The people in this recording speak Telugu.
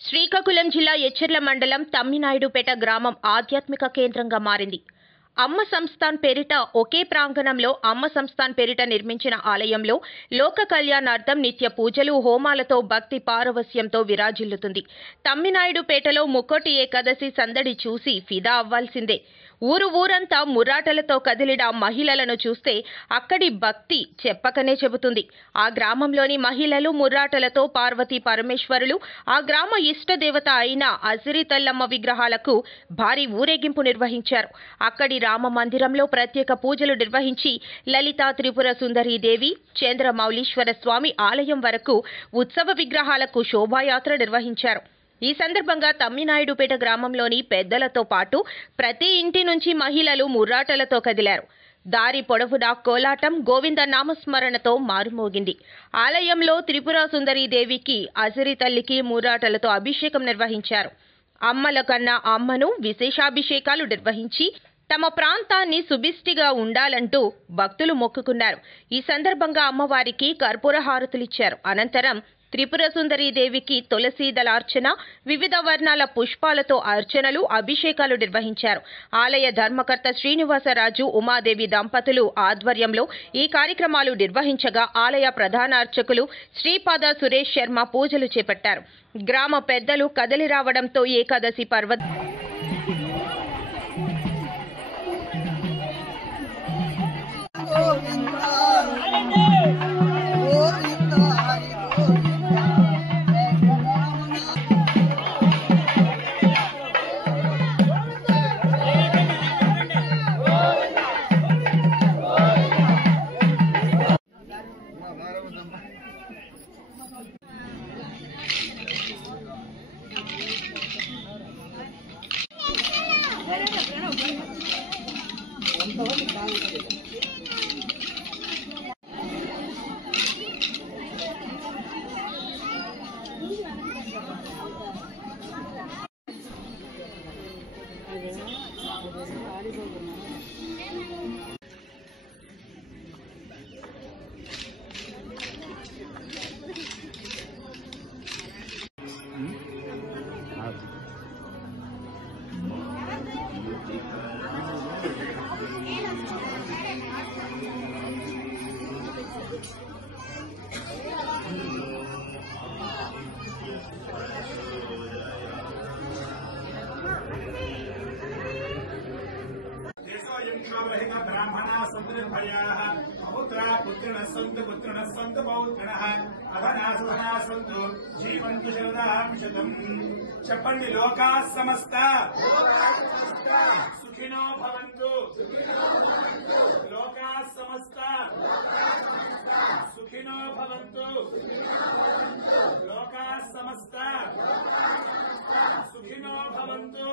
శ్రీకాకుళం జిల్లా ఎచ్చెర్ల మండలం తమ్మినాయుడుపేట గ్రామం ఆధ్యాత్మిక కేంద్రంగా మారింది. అమ్మ సంస్థాన్ పేరిట ఒకే ప్రాంగణంలో అమ్మ సంస్థాన్ పేరిట నిర్మించిన ఆలయంలో లోక కళ్యాణార్థం నిత్య పూజలు, హోమాలతో భక్తి పారవస్యంతో విరాజిల్లుతుంది. తమ్మినాయుడుపేటలో ముక్కోటి ఏకాదశి సందడి చూసి ఫిదా అవ్వాల్సిందే. ఊరంతా ముర్రాటలతో కదిలిన మహిళలను చూస్తే అక్కడి భక్తి చెప్పకనే చెబుతుంది. ఆ గ్రామంలోని మహిళలు ముర్రాటలతో పార్వతీ పరమేశ్వరులు, ఆ గ్రామ ఇష్టదేవత అయిన అసిరి తల్లమ్మ విగ్రహాలకు భారీ ఊరేగింపు నిర్వహించారు. అక్కడి రామ మందిరంలో ప్రత్యేక పూజలు నిర్వహించి లలితా త్రిపుర సుందరీదేవి, చంద్రమౌళీశ్వర స్వామి ఆలయం వరకు ఉత్సవ విగ్రహాలకు శోభాయాత్ర నిర్వహించారు. ఈ సందర్భంగా తమ్మినాయుడుపేట గ్రామంలోని పెద్దలతో పాటు ప్రతి ఇంటి నుంచి మహిళలు ముర్రాటలతో కదిలారు. దారి పొడవునా కోలాటం, గోవింద నామస్మరణతో మారుమోగింది. ఆలయంలో త్రిపుర సుందరీదేవికి, అసిరి తల్లికి ముర్రాటలతో అభిషేకం నిర్వహించారు. అమ్మల కన్నా అమ్మను విశేషాభిషేకాలు నిర్వహించి తమ ప్రాంతాన్ని సుభిష్టిగా ఉండాలంటూ భక్తులు మొక్కుకున్నారు. ఈ సందర్భంగా అమ్మవారికి కర్పూర హారతులిచ్చారు. అనంతరం త్రిపుర సుందరీదేవికి తులసీదళార్చన, వివిధ వర్ణాల పుష్పాలతో అర్చనలు, అభిషేకాలు నిర్వహించారు. ఆలయ ధర్మకర్త శ్రీనివాసరాజు, ఉమాదేవి దంపతులు ఆధ్వర్యంలో ఈ కార్యక్రమాలు నిర్వహించగా ఆలయ ప్రధాన అర్చకులు శ్రీపాద సురేష్ శర్మ పూజలు చేపట్టారు. గ్రామ పెద్దలు కదలి రావడంతో ఏకాదశి పర్వ ब्राह्मणा संतर्भयाः पुत्रा पुत्रिणः सन्तु पौत्रिणः अधनासुधना सन्तु जीवन्तु शरदां शतम्। చెప్పండి లోకా సమస్త సుఖినో భవంతు, లోకా సమస్త సుఖినో భవంతు, లోకా సమస్త సుఖినో భవంతు।